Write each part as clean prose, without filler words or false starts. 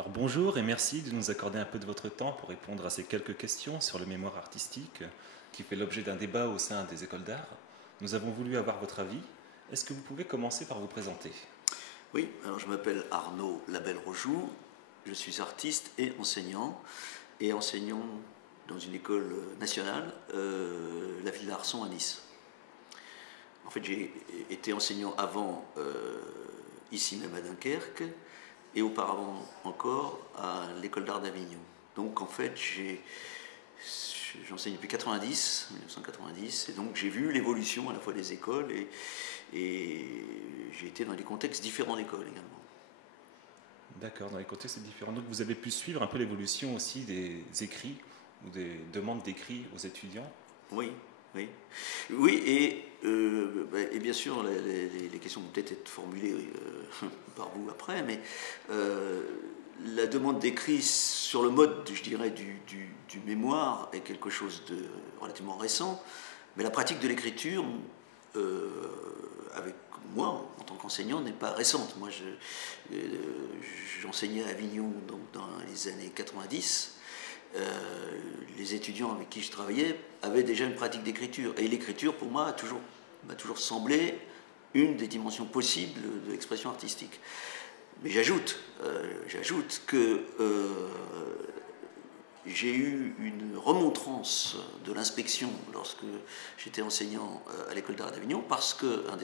Alors bonjour et merci de nous accorder un peu de votre temps pour répondre à ces quelques questions sur le mémoire artistique qui fait l'objet d'un débat au sein des écoles d'art. Nous avons voulu avoir votre avis. Est-ce que vous pouvez commencer par vous présenter? Oui, alors je m'appelle Arnaud Labelle-Rojoux, je suis artiste et enseignant dans une école nationale, la ville d'Arçon à Nice. En fait, j'ai été enseignant avant ici même à Dunkerque et auparavant encore à l'école d'art d'Avignon. Donc en fait, j'enseigne depuis 1990, et donc j'ai vu l'évolution à la fois des écoles et j'ai été dans des contextes différents d'écoles également. D'accord, dans les contextes différents. Donc vous avez pu suivre un peu l'évolution aussi des écrits ou des demandes d'écrits aux étudiants? Oui, oui. Oui, et bien sûr, les questions vont peut-être être formulées par vous après, mais la demande d'écrit sur le mode, je dirais, du mémoire est quelque chose de relativement récent, mais la pratique de l'écriture, avec moi, en tant qu'enseignant, n'est pas récente. Moi, j'enseignais à Avignon donc, dans les années 90. Les étudiants avec qui je travaillais avaient déjà une pratique d'écriture. Et l'écriture, pour moi, m'a toujours semblé une des dimensions possibles de l'expression artistique. Mais j'ajoute que j'ai eu une remontrance de l'inspection lorsque j'étais enseignant à l'école d'art d'Avignon, parce qu'un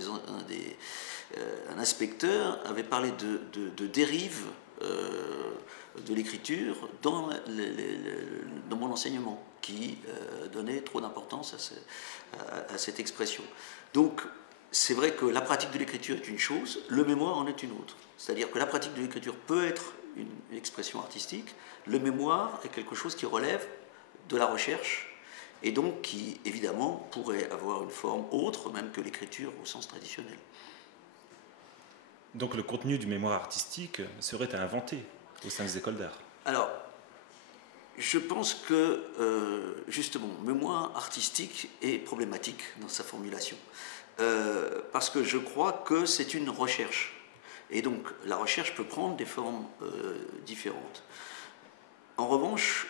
inspecteur avait parlé de dérive de l'écriture dans mon enseignement, qui donnait trop d'importance à cette expression. Donc, c'est vrai que la pratique de l'écriture est une chose, le mémoire en est une autre. C'est-à-dire que la pratique de l'écriture peut être une expression artistique, le mémoire est quelque chose qui relève de la recherche, et donc qui, évidemment, pourrait avoir une forme autre même que l'écriture au sens traditionnel. Donc le contenu du mémoire artistique serait à inventer au sein des écoles d'art? Alors, je pense que, justement, mémoire artistique est problématique dans sa formulation. Parce que je crois que c'est une recherche. Et donc, la recherche peut prendre des formes différentes. En revanche,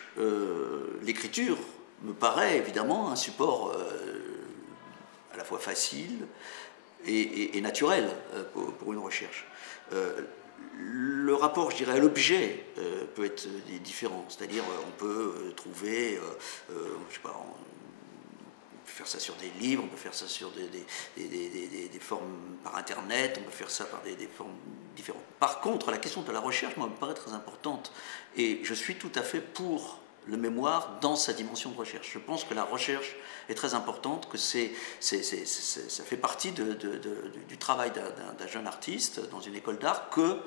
l'écriture me paraît évidemment un support à la fois facile et naturel pour une recherche. Le rapport, je dirais, à l'objet peut être différent. C'est-à-dire, on peut trouver, je sais pas, on peut faire ça sur des livres, on peut faire ça sur des formes par Internet, on peut faire ça par des formes différentes. Par contre, la question de la recherche, moi, me paraît très importante. Et je suis tout à fait pour le mémoire dans sa dimension de recherche. Je pense que la recherche est très importante, que ça fait partie du travail d'un jeune artiste dans une école d'art que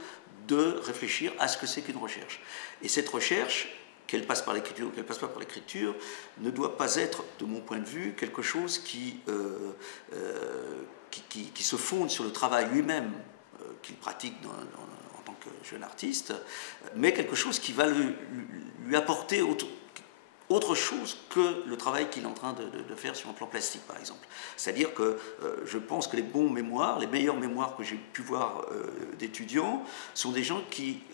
de réfléchir à ce que c'est qu'une recherche. Et cette recherche, qu'elle passe par l'écriture ou qu'elle passe pas par l'écriture, ne doit pas être, de mon point de vue, quelque chose qui se fonde sur le travail lui-même qu'il pratique en tant que jeune artiste, mais quelque chose qui va lui apporter autre chose que le travail qu'il est en train de faire sur un plan plastique, par exemple. C'est-à-dire que je pense que les bons mémoires, les meilleurs mémoires que j'ai pu voir d'étudiants, sont des gens qui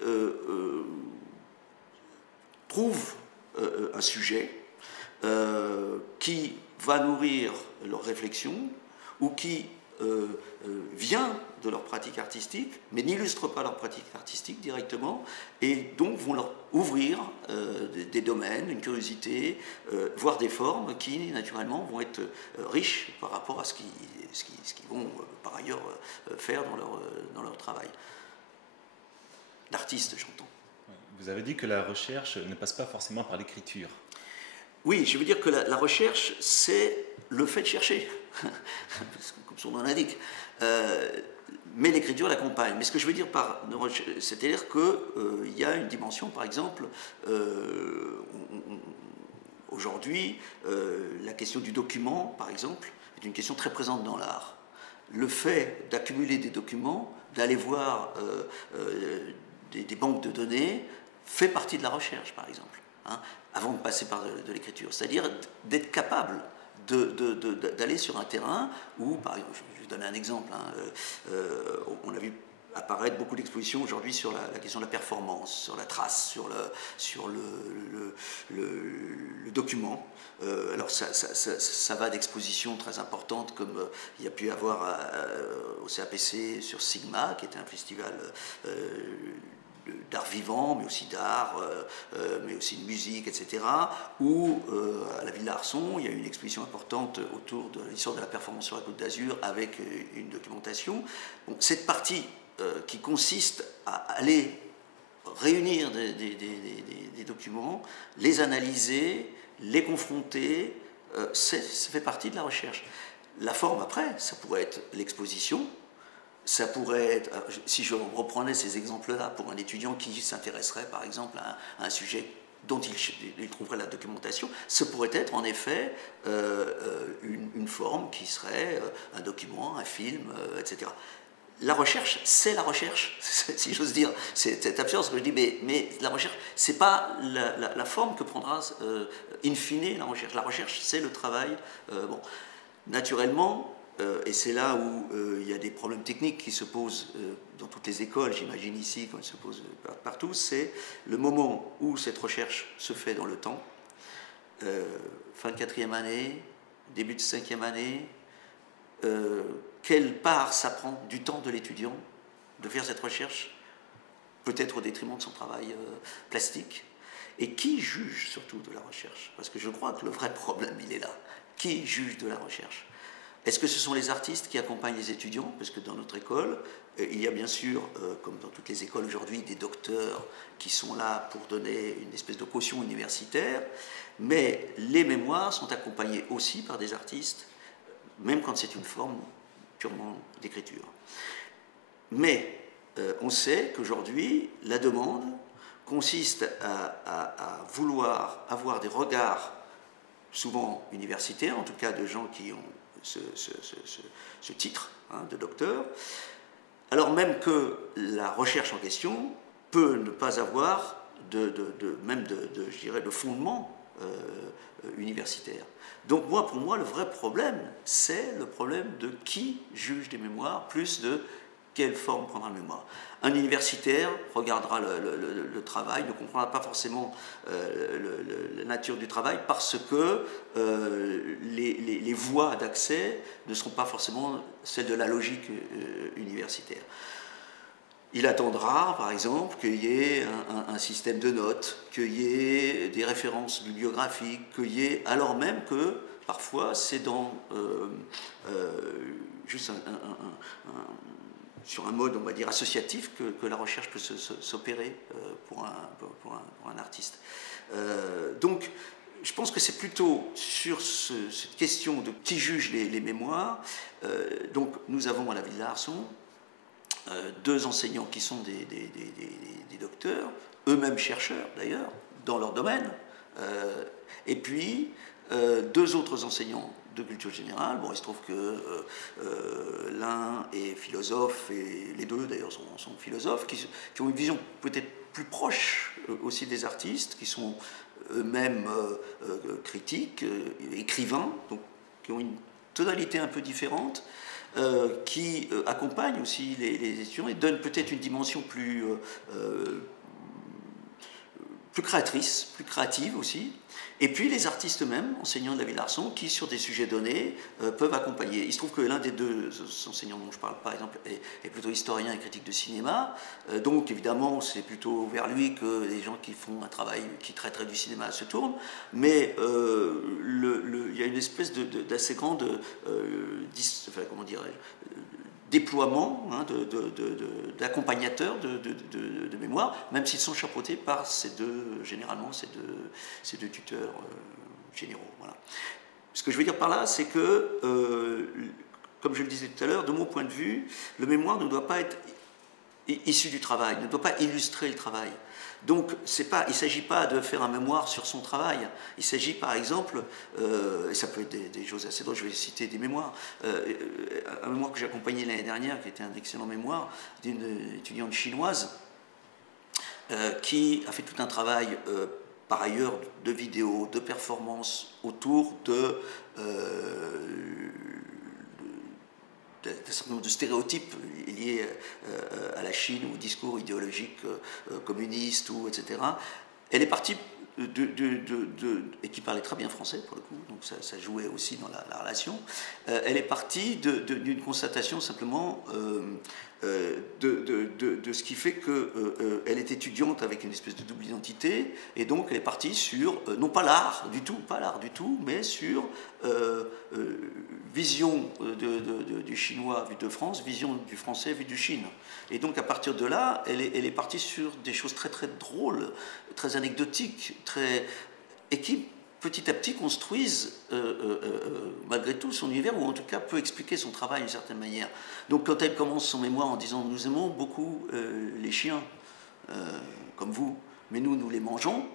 trouvent un sujet qui va nourrir leur réflexion ou qui vient de leur pratique artistique, mais n'illustre pas leur pratique artistique directement, et donc vont leur ouvrir des domaines, une curiosité, voire des formes qui, naturellement, vont être riches par rapport à ce qu'ils vont, par ailleurs, faire dans leur travail. L'artiste, j'entends. Vous avez dit que la recherche ne passe pas forcément par l'écriture. Oui, je veux dire que la recherche, c'est le fait de chercher, comme son nom l'indique. Mais l'écriture l'accompagne. Mais ce que je veux dire par c'est-à-dire qu'il y a une dimension, par exemple, aujourd'hui, la question du document, par exemple, est une question très présente dans l'art. Le fait d'accumuler des documents, d'aller voir des banques de données, fait partie de la recherche, par exemple, hein, avant de passer par de l'écriture. C'est-à-dire d'être capable d'aller sur un terrain où, par exemple, je vais donner un exemple, hein, on a vu apparaître beaucoup d'expositions aujourd'hui sur la question de la performance, sur la trace, sur le document. Alors ça va d'expositions très importantes comme il y a pu avoir au CAPC sur Sigma, qui était un festival d'art vivant, mais aussi d'art, mais aussi de musique, etc. Ou à la Villa Arson, il y a eu une exposition importante autour de l'histoire de la performance sur la Côte d'Azur avec une documentation. Bon, cette partie qui consiste à aller réunir des documents, les analyser, les confronter, ça fait partie de la recherche. La forme après, ça pourrait être l'exposition, ça pourrait être, si je reprenais ces exemples-là pour un étudiant qui s'intéresserait par exemple à un sujet dont il trouverait la documentation, ce pourrait être en effet une forme qui serait un document, un film, etc. La recherche, c'est la recherche, si j'ose dire. C'est absurde ce que je dis, mais la recherche, c'est pas la forme que prendra in fine la recherche. La recherche, c'est le travail. Bon. Naturellement, et c'est là où il y a des problèmes techniques qui se posent dans toutes les écoles, j'imagine ici, quand ils se posent partout, c'est le moment où cette recherche se fait dans le temps, fin de 4e année, début de 5e année, quelle part ça prend du temps de l'étudiant de faire cette recherche, peut-être au détriment de son travail plastique, et qui juge surtout de la recherche? Parce que je crois que le vrai problème, il est là. Qui juge de la recherche? Est-ce que ce sont les artistes qui accompagnent les étudiants? Parce que dans notre école, il y a bien sûr, comme dans toutes les écoles aujourd'hui, des docteurs qui sont là pour donner une espèce de caution universitaire, mais les mémoires sont accompagnés aussi par des artistes, même quand c'est une forme purement d'écriture. Mais on sait qu'aujourd'hui, la demande consiste à vouloir avoir des regards, souvent universitaires, en tout cas de gens qui ont ce titre de docteur, alors même que la recherche en question peut ne pas avoir je dirais, de fondement universitaire. Donc pour moi, le vrai problème, c'est le problème de qui juge des mémoires, plus de quelle forme prendra la mémoire. Un universitaire regardera le travail, ne comprendra pas forcément la nature du travail parce que les voies d'accès ne seront pas forcément celles de la logique universitaire. Il attendra, par exemple, qu'il y ait un système de notes, qu'il y ait des références bibliographiques, qu'il y ait, alors même que parfois c'est dans juste sur un mode, on va dire, associatif que la recherche peut s'opérer pour un artiste. Donc, je pense que c'est plutôt sur cette question de qui juge les mémoires. Donc, nous avons à la Villa Arson 2 enseignants qui sont des docteurs, eux-mêmes chercheurs d'ailleurs, dans leur domaine, et puis 2 autres enseignants de culture générale. Bon, il se trouve que l'un est philosophe, et les 2 d'ailleurs sont philosophes, qui ont une vision peut-être plus proche aussi des artistes, qui sont eux-mêmes critiques, écrivains, donc qui ont une tonalité un peu différente, qui accompagnent aussi les étudiants et donnent peut-être une dimension plus créatrice, plus créative aussi. Et puis les artistes eux-mêmes, enseignants de la Villa Arson, qui sur des sujets donnés peuvent accompagner. Il se trouve que l'un des 2 enseignants dont je parle, par exemple, est plutôt historien et critique de cinéma. Donc évidemment, c'est plutôt vers lui que les gens qui font un travail qui traiterait du cinéma se tournent. Mais il y a une espèce d'assez grande, comment dirais-je, déploiement d'accompagnateurs de mémoire, même s'ils sont chapeautés par généralement ces deux tuteurs généraux. Voilà. Ce que je veux dire par là, c'est que, comme je le disais tout à l'heure, de mon point de vue, le mémoire ne doit pas être issu du travail, ne doit pas illustrer le travail. Donc, il ne s'agit pas de faire un mémoire sur son travail. Il s'agit, par exemple, et ça peut être des choses assez drôles, je vais citer des mémoires, un mémoire que j'ai accompagné l'année dernière, qui était un excellent mémoire, d'une étudiante chinoise, qui a fait tout un travail, par ailleurs, de vidéo, de performance, autour d'un certain nombre de stéréotypes. Il liée à la Chine, au discours idéologique communiste, etc. Elle est partie et qui parlait très bien français pour le coup, donc ça jouait aussi dans la relation. Elle est partie d'une constatation simplement de ce qui fait qu'elle est étudiante avec une espèce de double identité, et donc elle est partie sur, non pas l'art du tout, mais sur vision du chinois vu de France, vision du français vu du Chine. Et donc à partir de là, elle est partie sur des choses très très drôles, très anecdotiques, et qui petit à petit construisent malgré tout son univers, ou en tout cas peut expliquer son travail d'une certaine manière. Donc quand elle commence son mémoire en disant « Nous aimons beaucoup les chiens, comme vous, mais nous les mangeons »,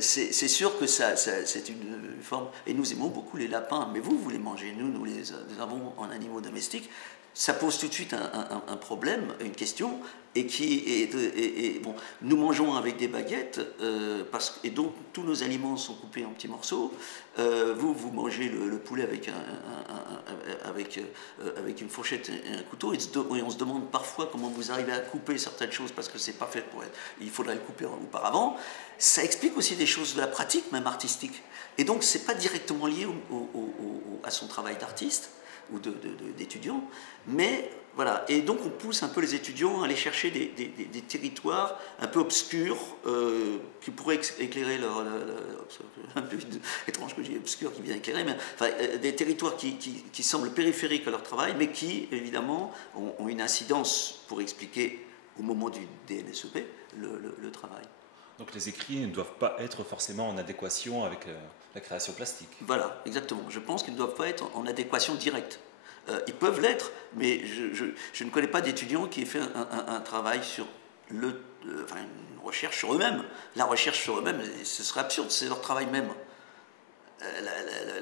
c'est sûr que c'est une forme... Et nous aimons beaucoup les lapins, mais vous les mangez, nous les avons en animaux domestiques. Ça pose tout de suite un problème, une question, bon, nous mangeons avec des baguettes, et donc tous nos aliments sont coupés en petits morceaux. Vous mangez le poulet avec une fourchette et un couteau, et on se demande parfois comment vous arrivez à couper certaines choses, parce que c'est pas fait pour être... Il faudrait le couper auparavant. Ça explique aussi des choses de la pratique, même artistique. Et donc c'est pas directement lié à son travail d'artiste ou d'étudiant, mais voilà. Et donc on pousse un peu les étudiants à aller chercher des territoires un peu obscurs qui pourraient éclairer leur un peu étrange que j'ai obscur qui vient éclairer, mais enfin, des territoires qui semblent périphériques à leur travail, mais qui évidemment ont une incidence pour expliquer au moment du DNSEP le travail. Donc les écrits ne doivent pas être forcément en adéquation avec la création plastique. Voilà, exactement. Je pense qu'ils ne doivent pas être en adéquation directe. Ils peuvent l'être, mais je ne connais pas d'étudiants qui aient fait un travail sur une recherche sur eux-mêmes. La recherche sur eux-mêmes, ce serait absurde, c'est leur travail même.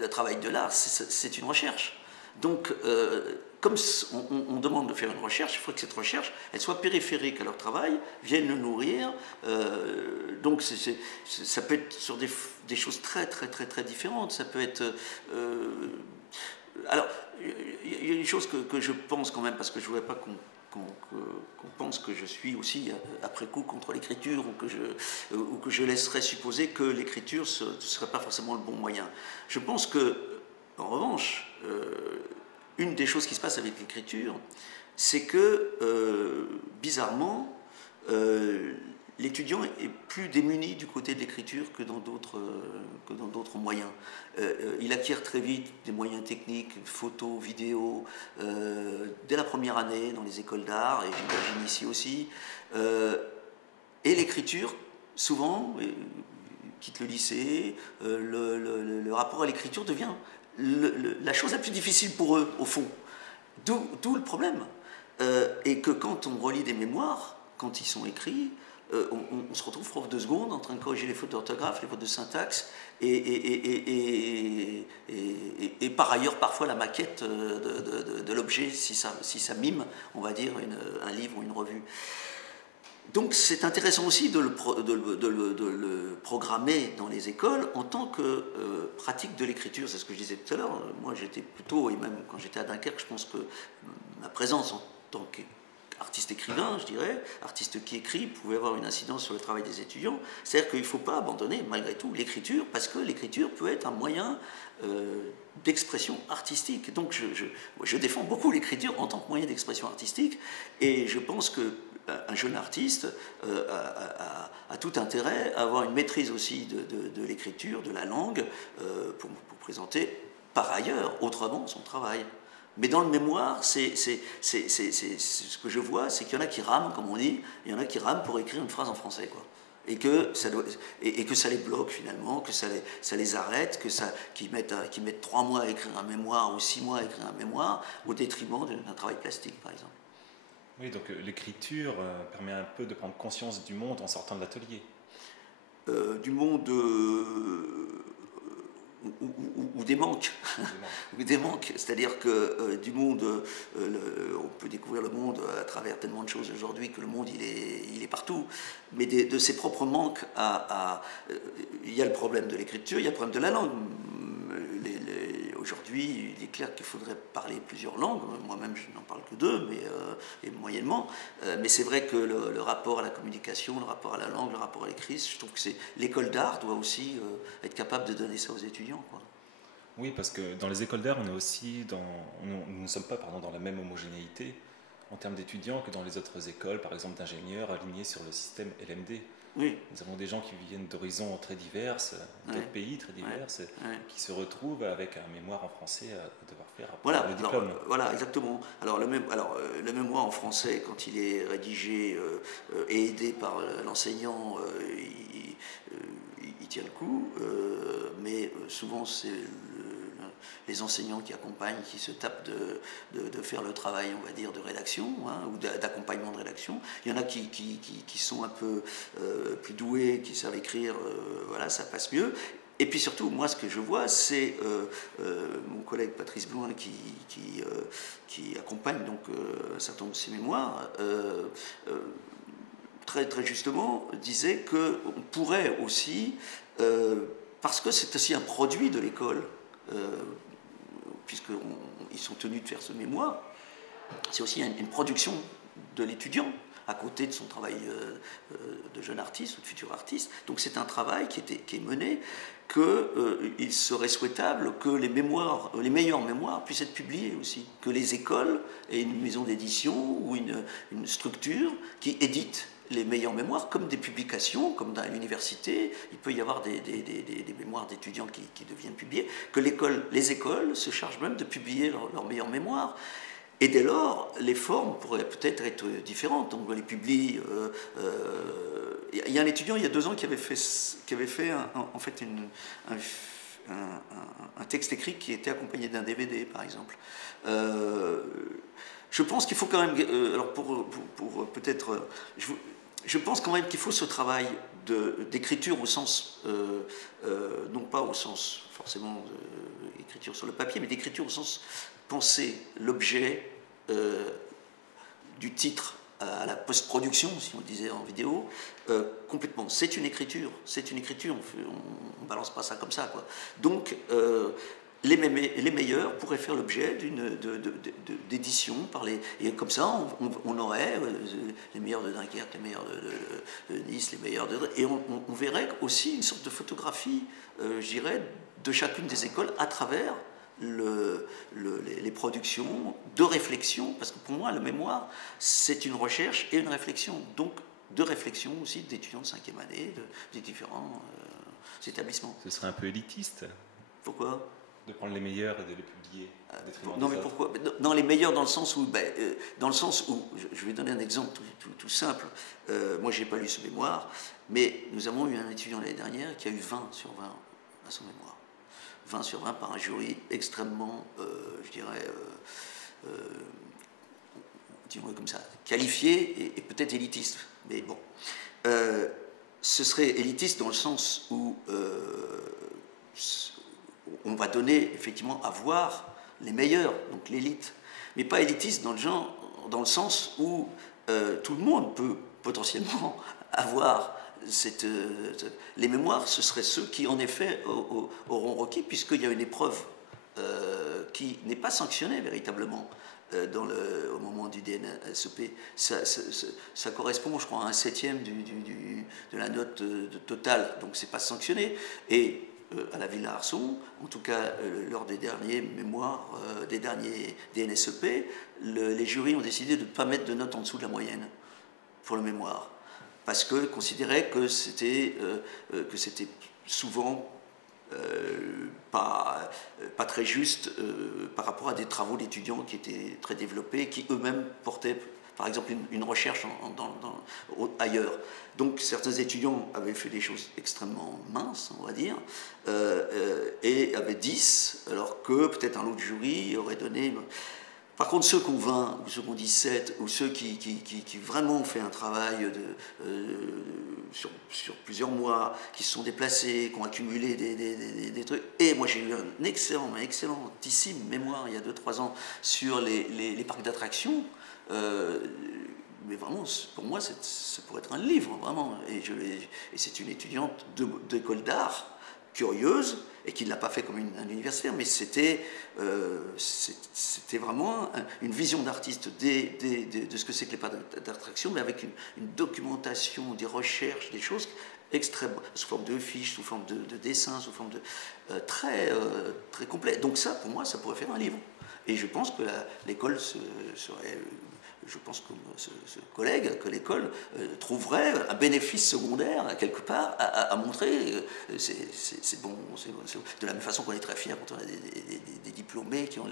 Le travail de l'art, c'est une recherche. Donc, comme on demande de faire une recherche, il faut que cette recherche, elle soit périphérique à leur travail, vienne le nourrir. Donc, ça peut être sur des choses très, très, très, très différentes. Ça peut être... alors, il y a une chose que je pense quand même, parce que je ne voudrais pas qu'on pense que je suis aussi, après coup, contre l'écriture, ou que je laisserais supposer que l'écriture ne serait pas forcément le bon moyen. Je pense que, en revanche, une des choses qui se passe avec l'écriture, c'est que, bizarrement, l'étudiant est plus démuni du côté de l'écriture que dans d'autres moyens. Il acquiert très vite des moyens techniques, photos, vidéos, dès la première année dans les écoles d'art, et j'imagine ici aussi. Et l'écriture, souvent, quitte le lycée, le rapport à l'écriture devient la chose la plus difficile pour eux, au fond. D'où le problème. Et que quand on relit des mémoires, quand ils sont écrits, on se retrouve prof de seconde en train de corriger les fautes d'orthographe, les fautes de syntaxe, et par ailleurs parfois la maquette de l'objet, si ça mime, on va dire, un livre ou une revue. Donc c'est intéressant aussi de le programmer dans les écoles en tant que pratique de l'écriture. C'est ce que je disais tout à l'heure. Moi j'étais plutôt, et même quand j'étais à Dunkerque, je pense que ma présence en tant qu'artiste écrivain, je dirais, artiste qui écrit, pouvait avoir une incidence sur le travail des étudiants. C'est-à-dire qu'il ne faut pas abandonner malgré tout l'écriture, parce que l'écriture peut être un moyen d'expression artistique. Donc je défends beaucoup l'écriture en tant que moyen d'expression artistique, et je pense que un jeune artiste a tout intérêt à avoir une maîtrise aussi de l'écriture, de la langue, pour présenter par ailleurs, autrement, son travail. Mais dans le mémoire, ce que je vois, c'est qu'il y en a qui rament, comme on dit, il y en a qui rament pour écrire une phrase en français, quoi. Et que ça les bloque finalement, que ça les arrête, qu'ils mettent 3 mois à écrire un mémoire ou 6 mois à écrire un mémoire, au détriment d'un travail plastique, par exemple. Oui, donc l'écriture permet un peu de prendre conscience du monde en sortant de l'atelier. Du monde ou des manques. Ou des manques. C'est-à-dire que du monde, on peut découvrir le monde à travers tellement de choses aujourd'hui que le monde, il est partout. Mais de ses propres manques, il y a le problème de l'écriture, il y a le problème de la langue. Aujourd'hui, il est clair qu'il faudrait parler plusieurs langues. Moi-même, je n'en parle que 2, mais moyennement, mais c'est vrai que le rapport à la communication, le rapport à la langue, le rapport à l'écrit, je trouve que l'école d'art doit aussi être capable de donner ça aux étudiants, quoi. Oui, parce que dans les écoles d'art, on est aussi nous ne sommes pas dans la même homogénéité en termes d'étudiants que dans les autres écoles, par exemple d'ingénieurs alignés sur le système LMD. Oui. Nous avons des gens qui viennent d'horizons très divers, d'autres pays très divers, qui se retrouvent avec un mémoire en français à devoir faire après le diplôme. Voilà, exactement. Alors, le mémoire en français, quand il est rédigé et aidé par l'enseignant, il tient le coup, mais souvent c'est les enseignants qui accompagnent, qui se tapent de faire le travail, on va dire, de rédaction, hein, ou d'accompagnement de rédaction. Il y en a qui sont un peu plus doués, qui savent écrire, voilà, ça passe mieux. Et puis surtout, moi, ce que je vois, c'est mon collègue Patrice Blouin qui accompagne donc un certain nombre de ses mémoires, très, très justement, disait qu'on pourrait aussi, parce que c'est aussi un produit de l'école, puisqu'ils sont tenus de faire ce mémoire, c'est aussi une production de l'étudiant à côté de son travail de jeune artiste ou de futur artiste. Donc c'est un travail qui est mené, qu'il serait souhaitable que les meilleures mémoires puissent être publiées aussi, que les écoles aient une maison d'édition ou une structure qui édite les meilleures mémoires, comme des publications, comme dans l'université, il peut y avoir des mémoires d'étudiants qui deviennent publiées, que les écoles se chargent même de publier leurs meilleures mémoires. Et dès lors, les formes pourraient peut-être être différentes. Donc on les publie. Il y a un étudiant il y a 2 ans qui avait fait en fait un texte écrit qui était accompagné d'un DVD, par exemple. Je pense qu'il faut quand même, alors pour peut-être, je pense quand même qu'il faut ce travail d'écriture au sens, non pas au sens forcément d'écriture sur le papier, mais d'écriture au sens penser l'objet du titre à la post-production, si on disait en vidéo, complètement. C'est une écriture, on ne balance pas ça comme ça, quoi. Donc, les meilleurs pourraient faire l'objet d'édition et comme ça on aurait les meilleurs de Dunkerque, les meilleurs de Nice, les meilleurs et on verrait aussi une sorte de photographie, je dirais, de chacune des écoles à travers les productions de réflexion, parce que pour moi le mémoire c'est une recherche et une réflexion, donc de réflexion aussi d'étudiants de 5e année des différents établissements. Ce serait un peu élitiste. Pourquoi ? De prendre les meilleurs et de les publier. Non, mais pourquoi ? Dans les meilleurs, dans le sens où, je vais donner un exemple tout simple. Moi, je n'ai pas lu ce mémoire, mais nous avons eu un étudiant l'année dernière qui a eu 20 sur 20 à son mémoire. 20 sur 20 par un jury extrêmement, je dirais comme ça, qualifié et peut-être élitiste. Mais bon, ce serait élitiste dans le sens où on va donner effectivement à voir les meilleurs, donc l'élite, mais pas élitiste dans le sens où tout le monde peut potentiellement avoir les mémoires. Ce seraient ceux qui en effet auront requis, puisqu'il y a une épreuve qui n'est pas sanctionnée véritablement au moment du DNSEP. Ça correspond, je crois, à un 7e de la note totale, donc c'est pas sanctionné. Et à la Villa Arson, en tout cas lors des derniers mémoires, des derniers DNSEP, les jurys ont décidé de ne pas mettre de note en dessous de la moyenne pour le mémoire, parce qu'ils considéraient que c'était souvent pas très juste par rapport à des travaux d'étudiants qui étaient très développés, qui eux-mêmes portaient par exemple une recherche ailleurs. Donc certains étudiants avaient fait des choses extrêmement minces, on va dire, et avaient 10, alors que peut-être un autre jury aurait donné... Par contre, ceux qui ont 20 ou ceux qui ont 17, ou ceux qui vraiment ont fait un travail sur plusieurs mois, qui se sont déplacés, qui ont accumulé des trucs. Et moi, j'ai eu un excellentissime mémoire il y a 2-3 ans sur les parcs d'attractions. Mais vraiment, pour moi, ça pourrait être un livre, vraiment. Et c'est une étudiante d'école d'art curieuse, et qui ne l'a pas fait comme un universitaire, mais c'était vraiment une vision d'artiste de ce que c'est que les parcs d'attraction, mais avec une documentation, des recherches, des choses extrêmes, sous forme de fiches, sous forme de dessins, sous forme de très complet. Donc ça, pour moi, ça pourrait faire un livre. Et je pense que l'école serait... Je pense que ce collègue, que l'école trouverait un bénéfice secondaire, quelque part, à montrer. C'est bon, de la même façon qu'on est très fiers quand on a des diplômés qui ont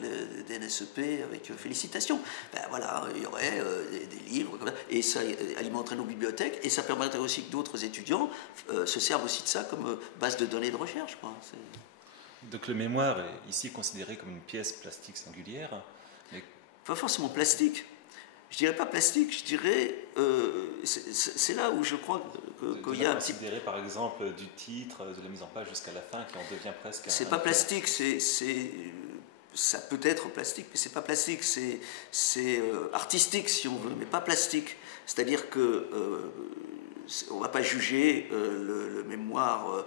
des NSEP avec félicitations. Ben voilà, il y aurait des livres, comme ça, et ça alimenterait nos bibliothèques, et ça permettrait aussi que d'autres étudiants se servent aussi de ça comme base de données de recherche, quoi. Donc le mémoire est ici considéré comme une pièce plastique singulière. Mais... Pas forcément plastique. Je dirais pas plastique, je dirais. C'est là où je crois qu'il y a un petit. Considéré par exemple du titre, de la mise en page jusqu'à la fin, qui en devient presque. C'est pas plastique, ça peut être plastique, mais c'est pas plastique, c'est artistique si on veut, mais pas plastique. C'est-à-dire que on va pas juger le mémoire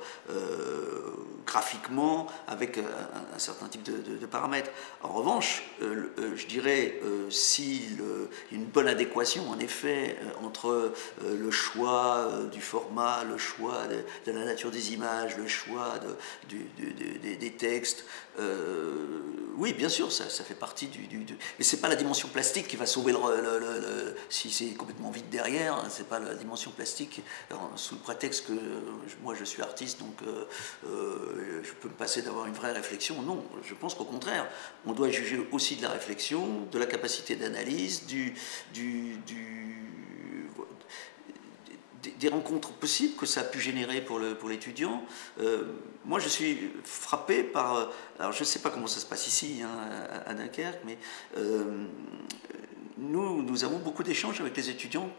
graphiquement avec un certain type de paramètres. En revanche, je dirais s'il y a une bonne adéquation en effet entre le choix du format, le choix de la nature des images, le choix des textes, oui bien sûr ça fait partie mais c'est pas la dimension plastique qui va sauver si c'est complètement vide derrière, hein, c'est pas la dimension plastique sous le prétexte que moi je suis artiste donc je peux me passer d'avoir une vraie réflexion. Non, je pense qu'au contraire, on doit juger aussi de la réflexion, de la capacité d'analyse, des rencontres possibles que ça a pu générer pour l'étudiant. Moi, je suis frappé par... Alors, je ne sais pas comment ça se passe ici, hein, à Dunkerque, mais nous avons beaucoup d'échanges avec les étudiants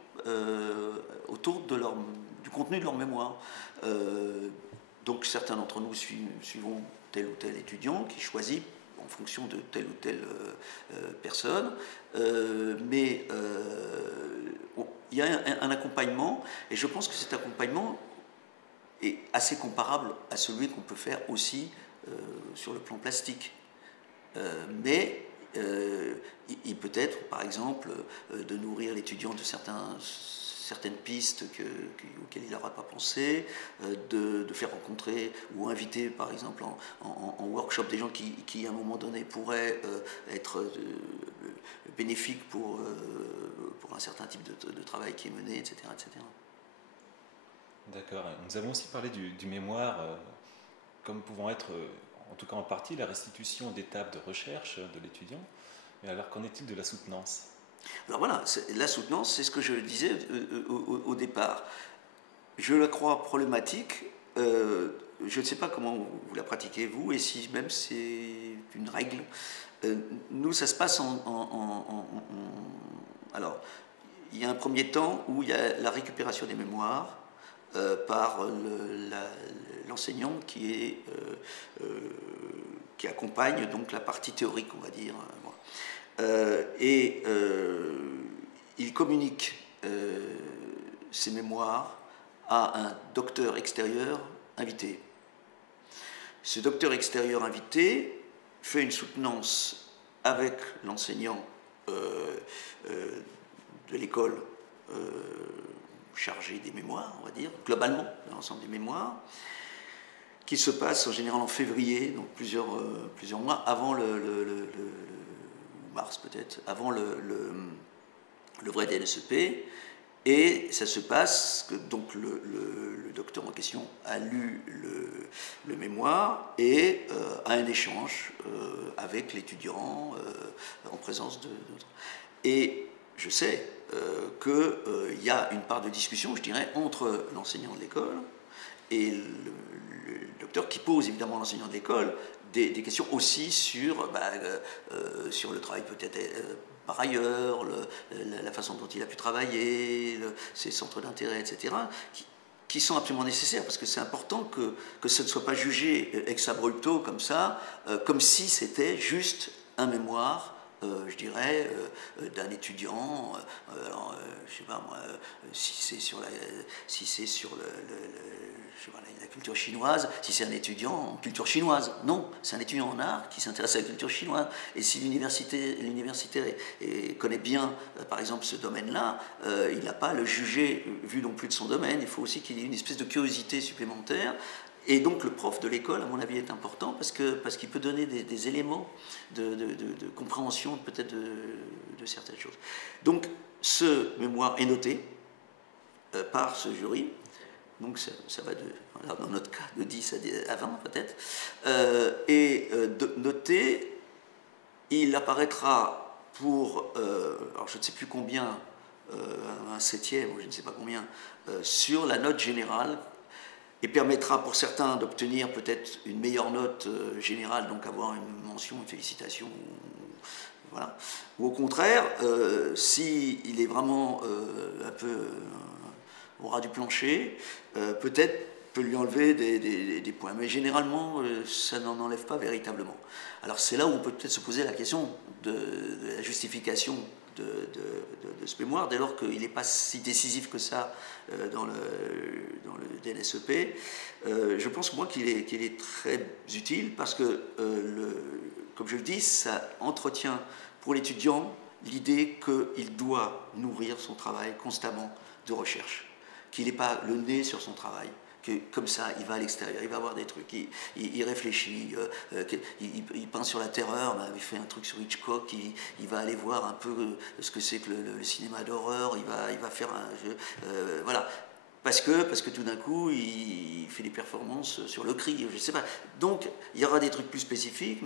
autour du contenu de leur mémoire. Donc certains d'entre nous suivons tel ou tel étudiant qui choisit en fonction de telle ou telle personne, mais il y a un accompagnement, et je pense que cet accompagnement est assez comparable à celui qu'on peut faire aussi sur le plan plastique. Mais il peut être, par exemple, de nourrir l'étudiant de certaines pistes auxquelles il n'aura pas pensé, de faire rencontrer ou inviter par exemple en workshop des gens qui à un moment donné pourraient être bénéfiques pour un certain type de travail qui est mené, etc. etc. D'accord. Nous avons aussi parlé du mémoire comme pouvant être, en tout cas en partie, la restitution d'étapes de recherche de l'étudiant. Mais alors qu'en est-il de la soutenance ? Alors voilà, la soutenance, c'est ce que je disais au départ. Je la crois problématique. Je ne sais pas comment vous la pratiquez, vous, et si même c'est une règle. Nous, ça se passe alors, il y a un premier temps où il y a la récupération des mémoires par l'enseignant qui accompagne donc la partie théorique, on va dire. Il communique ses mémoires à un docteur extérieur invité. Ce docteur extérieur invité fait une soutenance avec l'enseignant de l'école chargé des mémoires, on va dire, globalement, de l'ensemble des mémoires, qui se passe en général en février, donc plusieurs mois avant mars peut-être, avant le vrai DNSEP, et ça se passe que donc le docteur en question a lu le mémoire et a un échange avec l'étudiant en présence d'autres. Et je sais qu'il y a une part de discussion, je dirais, entre l'enseignant de l'école et le docteur qui pose évidemment à l'enseignant de l'école des questions aussi sur le travail peut-être par ailleurs, la façon dont il a pu travailler, ses centres d'intérêt, etc., qui sont absolument nécessaires, parce que c'est important que ce ne soit pas jugé ex abrupto comme ça, comme si c'était juste un mémoire, je dirais, d'un étudiant, je sais pas moi, si c'est sur la culture chinoise, si c'est un étudiant en culture chinoise. Non, c'est un étudiant en art qui s'intéresse à la culture chinoise. Et si l'universitaire connaît bien, par exemple, ce domaine-là, il n'a pas à le juger vu non plus de son domaine. Il faut aussi qu'il ait une espèce de curiosité supplémentaire. Et donc le prof de l'école, à mon avis, est important parce qu'il peut donner des éléments de compréhension peut-être de certaines choses. Donc ce mémoire est noté par ce jury. Donc ça va dans notre cas de 10 à 20 peut-être. Noté, il apparaîtra pour, alors je ne sais plus combien, un septième ou je ne sais pas combien, sur la note générale, et permettra pour certains d'obtenir peut-être une meilleure note générale, donc avoir une mention, une félicitation, voilà. Ou au contraire, s'il est vraiment un peu au ras du plancher, peut-être peut lui enlever des points. Mais généralement, ça n'en enlève pas véritablement. Alors c'est là où on peut peut-être se poser la question de la justification de ce mémoire, dès lors qu'il n'est pas si décisif que ça dans le DNSEP. Je pense, moi, qu'il est très utile parce que, comme je le dis, ça entretient pour l'étudiant l'idée qu'il doit nourrir son travail constamment de recherche, qu'il n'est pas le nez sur son travail, que comme ça, il va à l'extérieur, il va voir des trucs, il réfléchit, il peint sur la terreur, il fait un truc sur Hitchcock, il va aller voir un peu ce que c'est que le cinéma d'horreur, il va faire un jeu, voilà. Parce que tout d'un coup, il fait des performances sur le cri, je ne sais pas. Donc, il y aura des trucs plus spécifiques,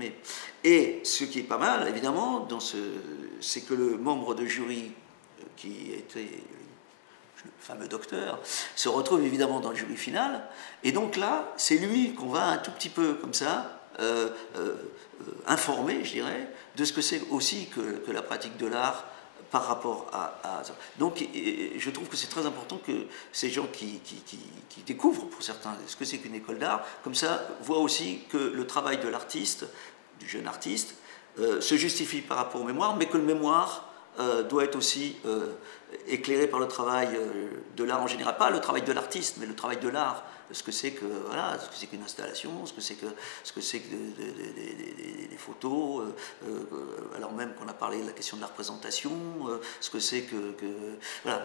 et ce qui est pas mal, évidemment, c'est que le membre de jury qui était le fameux docteur, se retrouve évidemment dans le jury final, et donc là, c'est lui qu'on va un tout petit peu, comme ça, informer, je dirais, de ce que c'est aussi que la pratique de l'art par rapport à ça. Donc, je trouve que c'est très important que ces gens qui découvrent, pour certains, ce que c'est qu'une école d'art, comme ça, voient aussi que le travail de l'artiste, du jeune artiste, se justifie par rapport au mémoire, mais que le mémoire doit être aussi éclairé par le travail de l'art en général, pas le travail de l'artiste, mais le travail de l'art, ce que c'est que voilà, ce que c'est qu'une installation, ce que c'est que des photos, alors même qu'on a parlé de la question de la représentation, ce que c'est que voilà,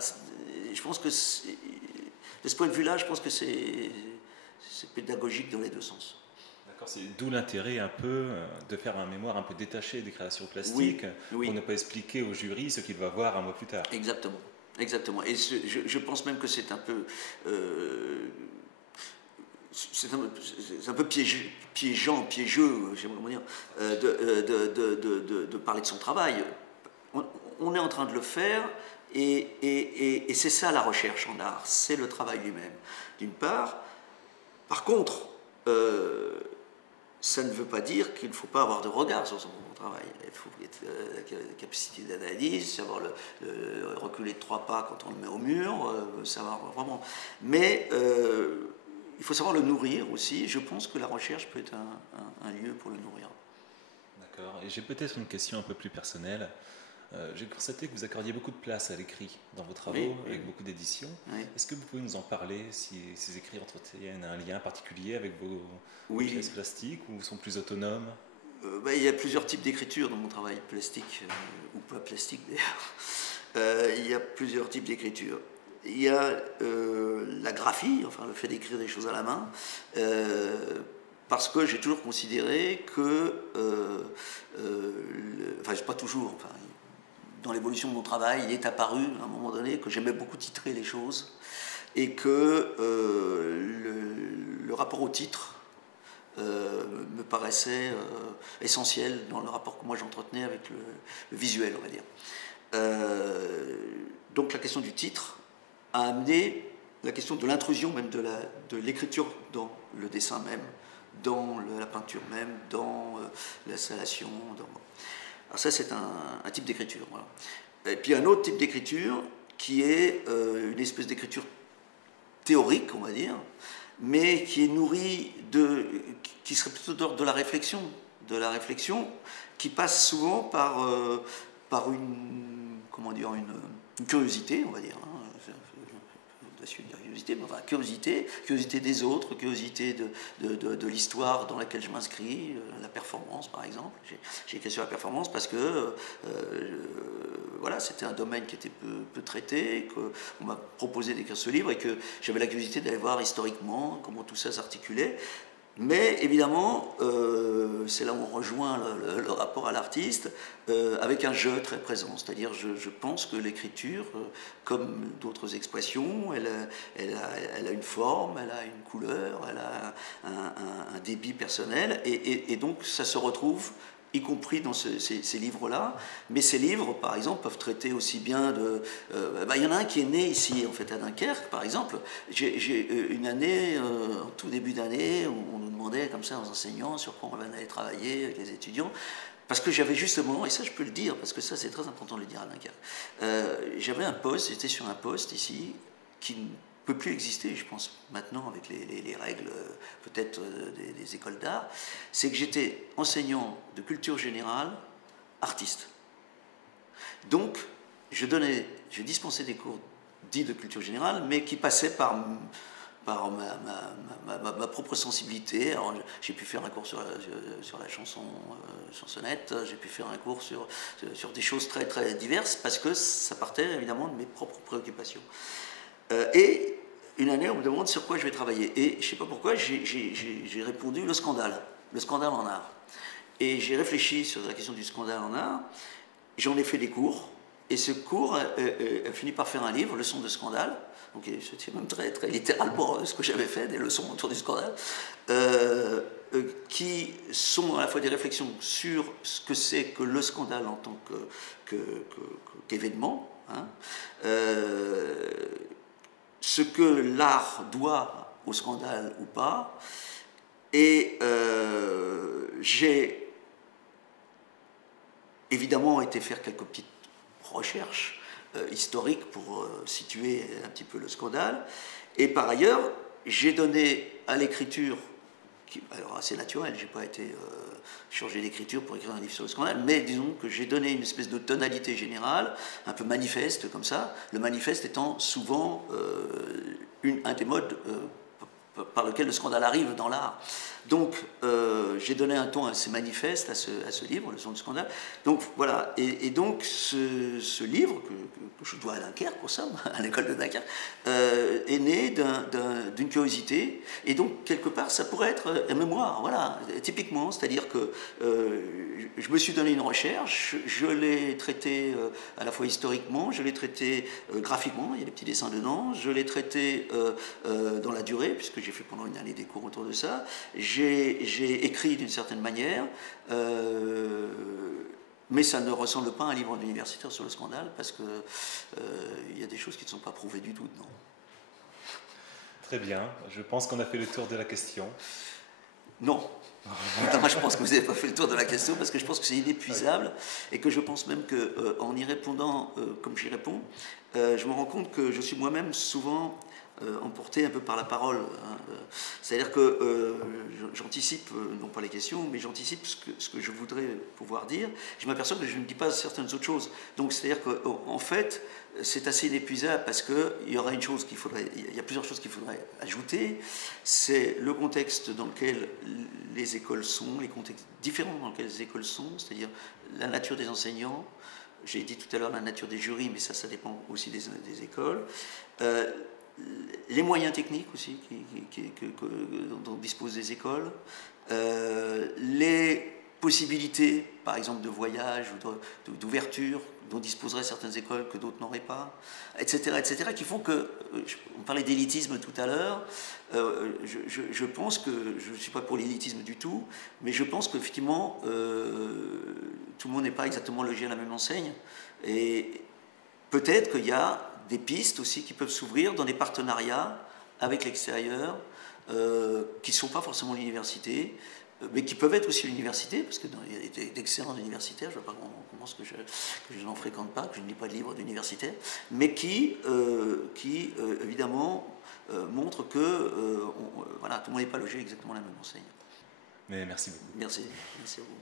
je pense que de ce point de vue-là, je pense que c'est pédagogique dans les deux sens. C'est d'où l'intérêt un peu de faire un mémoire un peu détaché des créations plastiques, oui. Pour ne pas expliquer au jury ce qu'il va voir un mois plus tard. Exactement. Et je pense même que c'est un peu piégeux, j'aime comment dire, de parler de son travail. On est en train de le faire, et c'est ça la recherche en art, c'est le travail lui-même, d'une part. Par contre, ça ne veut pas dire qu'il ne faut pas avoir de regard sur son travail. Il faut la capacité d'analyse, savoir reculer de 3 pas quand on le met au mur, savoir vraiment. Mais il faut savoir le nourrir aussi. Je pense que la recherche peut être un lieu pour le nourrir. D'accord. Et j'ai peut-être une question un peu plus personnelle. J'ai constaté que vous accordiez beaucoup de place à l'écrit dans vos travaux, avec beaucoup d'éditions. Oui. Est-ce que vous pouvez nous en parler, si ces écrits entretiennent un lien particulier avec vos pièces plastiques, ou sont plus autonomes? Il y a plusieurs types d'écriture dans mon travail, plastique, ou pas plastique d'ailleurs. Il y a plusieurs types d'écriture. Il y a la graphie, enfin le fait d'écrire des choses à la main, parce que j'ai toujours considéré que, enfin pas toujours, enfin, dans l'évolution de mon travail, il est apparu à un moment donné que j'aimais beaucoup titrer les choses, et que le rapport au titre me paraissait essentiel dans le rapport que moi j'entretenais avec le visuel, on va dire. Donc la question du titre a amené la question de l'intrusion même de l'écriture dans le dessin même, dans la peinture même, dans l'installation. Alors ça, c'est un type d'écriture. Voilà. Et puis un autre type d'écriture qui est une espèce d'écriture théorique, on va dire, mais qui est nourrie qui serait plutôt d'ordre de la réflexion, qui passe souvent par une curiosité, on va dire, curiosité, mais enfin curiosité des autres, curiosité de l'histoire dans laquelle je m'inscris, la performance par exemple. J'ai écrit sur la performance parce que voilà, c'était un domaine qui était peu traité, qu'on m'a proposé d'écrire ce livre et que j'avais la curiosité d'aller voir historiquement comment tout ça s'articulait. Mais évidemment, c'est là où on rejoint le rapport à l'artiste, avec un jeu très présent. C'est-à-dire, je pense que l'écriture, comme d'autres expressions, elle a une forme, elle a une couleur, elle a un débit personnel, et donc ça se retrouve y compris dans ces livres-là. Mais ces livres, par exemple, peuvent traiter aussi bien de... y en a un qui est né ici, en fait, à Dunkerque, par exemple. J'ai une année, en tout début d'année, où on nous demandait, comme ça, aux enseignants, sur quoi on allait travailler avec les étudiants. Parce que j'avais justement, et ça je peux le dire, parce que ça c'est très important de le dire à Dunkerque, j'avais un poste, j'étais sur un poste ici, qui ne peut plus exister, je pense, maintenant, avec les règles peut-être des écoles d'art, c'est que j'étais enseignant de culture générale, artiste. Donc, je dispensais des cours dits de culture générale, mais qui passaient par ma propre sensibilité. Alors, j'ai pu faire un cours sur la chanson chansonnette, j'ai pu faire un cours sur des choses très, très diverses, parce que ça partait évidemment de mes propres préoccupations. Et une année, on me demande sur quoi je vais travailler. Et je ne sais pas pourquoi, j'ai répondu le scandale en art. Et j'ai réfléchi sur la question du scandale en art, j'en ai fait des cours, et ce cours a fini par faire un livre, Leçons de scandale. Donc c'était même très, très littéralement ce que j'avais fait, des leçons autour du scandale, qui sont à la fois des réflexions sur ce que c'est que le scandale en tant qu'événement, hein, ce que l'art doit au scandale ou pas, et j'ai évidemment été faire quelques petites recherches historiques pour situer un petit peu le scandale, et par ailleurs j'ai donné à l'écriture, alors assez naturel, j'ai pas été changer d'écriture pour écrire un livre sur le scandale, mais disons que j'ai donné une espèce de tonalité générale, un peu manifeste comme ça, le manifeste étant souvent un des modes par lequel le scandale arrive dans l'art. Donc j'ai donné un ton assez manifeste à ce livre, Leçons de scandale. Donc voilà, et donc ce livre, que je dois à Dunkerque pour ça, à l'école de Dunkerque, est né d'une curiosité, et donc quelque part ça pourrait être un mémoire, voilà, typiquement, c'est-à-dire que je me suis donné une recherche, je l'ai traité à la fois historiquement, je l'ai traité graphiquement, il y a des petits dessins dedans, je l'ai traité dans la durée, puisque j'ai fait pendant une année des cours autour de ça, j'ai écrit d'une certaine manière, mais ça ne ressemble pas à un livre d'universitaire sur le scandale, parce qu'il y a des choses qui ne sont pas prouvées du tout dedans. Très bien, je pense qu'on a fait le tour de la question. Non. Moi, je pense que vous n'avez pas fait le tour de la question, parce que je pense que c'est inépuisable, et que je pense même qu'en y répondant comme j'y réponds, je me rends compte que je suis moi-même souvent emporté un peu par la parole. Hein. C'est-à-dire que j'anticipe, non pas les questions, mais j'anticipe ce que je voudrais pouvoir dire. Je m'aperçois que je ne dis pas certaines autres choses. Donc c'est-à-dire qu'en fait, c'est assez inépuisable, parce qu'il y aura une chose il y a plusieurs choses qu'il faudrait ajouter. C'est le contexte dans lequel les écoles sont, les contextes différents dans lesquels les écoles sont, c'est-à-dire la nature des enseignants. J'ai dit tout à l'heure la nature des jurys, mais ça dépend aussi des écoles. Les moyens techniques aussi dont disposent les écoles, les possibilités, par exemple, de voyage ou d'ouverture dont disposeraient certaines écoles que d'autres n'auraient pas, etc., qui font que, on parlait d'élitisme tout à l'heure, je pense que, je ne suis pas pour l'élitisme du tout, mais je pense qu'effectivement, tout le monde n'est pas exactement logé à la même enseigne, et peut-être qu'il y a des pistes aussi qui peuvent s'ouvrir dans des partenariats avec l'extérieur, qui ne sont pas forcément l'université, mais qui peuvent être aussi l'université, parce qu'il y a d'excellents universitaires, je ne vois pas comment que je n'en fréquente pas, que je ne lis pas de livres d'universitaires, mais qui évidemment, montrent que voilà, tout le monde n'est pas logé exactement à la même enseigne. Mais merci beaucoup. Merci à vous.